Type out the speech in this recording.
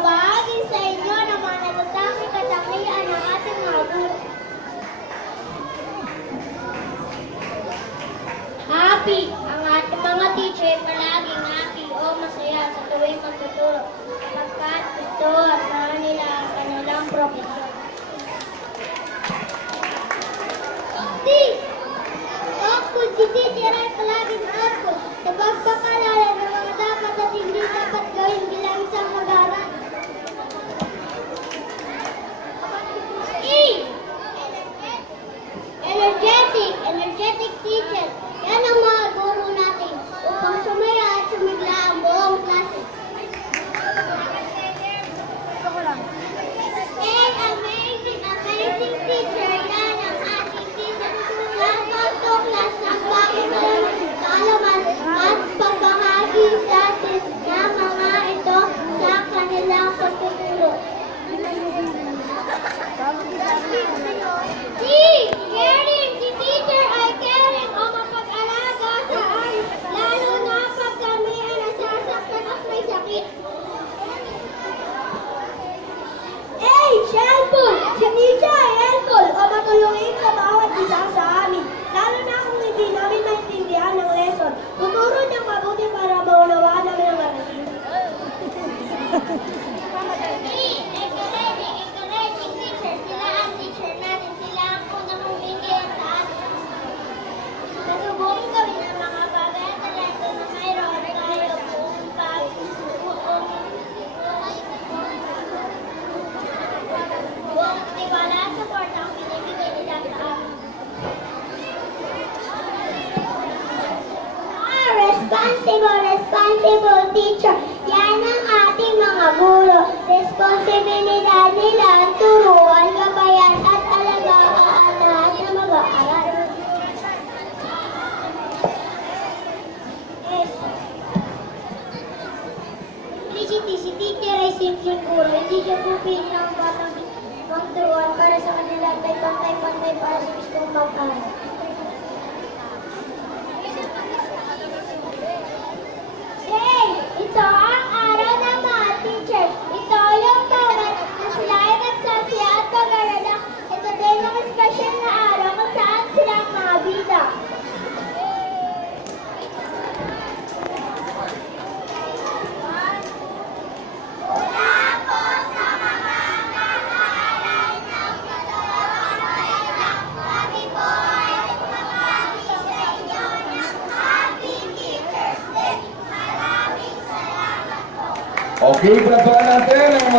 ibabahagi sa inyo ng mga natatanging katangian ng ating mga guro. Happy! Ang ating mga teacher palaging happy o masaya sa tuwing magtuturo sapagkat ito sa nila ang kanilang profesyon. Thoughtful, si teacher ay palaging thoughtful sa pagpakalala ng mga dapat at hindi dapat gawin bilang isang mag-aaral. Energetic teacher. Yan ang mga guro natin upang sumaya at sumigla ang buong klase. And amazing teacher. Yan ang ating teacher. Nagpagtuklas ng Panginoon kaalaman at pagbahagi sa atin ng mga ito sa kanilang pagtuturo. Caring! Si teacher ay caring o mapag-alaga sa amin, lalo na pag kami ay nasasaktan at may sakit. Helpful! Si teacher ay helpful o matulungin sa bawat isa sa amin, lalo na kung hindi namin maintindihan ng lesson. Tuturo niyang mabuti para maunawaan namin ang marating. Encouraging teacher. Sila ang teacher natin. Sila ang unang humingi sa atin. Nasubukong gawin ang mga bagay at talento na mayroon tayo buong tiwala at support ang binibigay nila sa amin. Responsible teacher. Yan ang ating mga guro. Responsibilidad nila ang turuan, gabayan at alagaan lahat na mag-aaral. Simplicity. Si teacher ay simpleng guro. Hindi siya pupili ng batang magturuan para sa kanila at pantay-pantay para sa gustong mag-aaral. Ito ang araw ng mga teacher. Ito yung tawag na sila ay nagsasaya at pag-alala. Ito din ang special na araw kung saan sila ang mga bida. Mula po sa mga nag-aaral ng kami po ay magbahagi sa inyo ng Happy Teacher's Day. Okay, palagpakan natin ang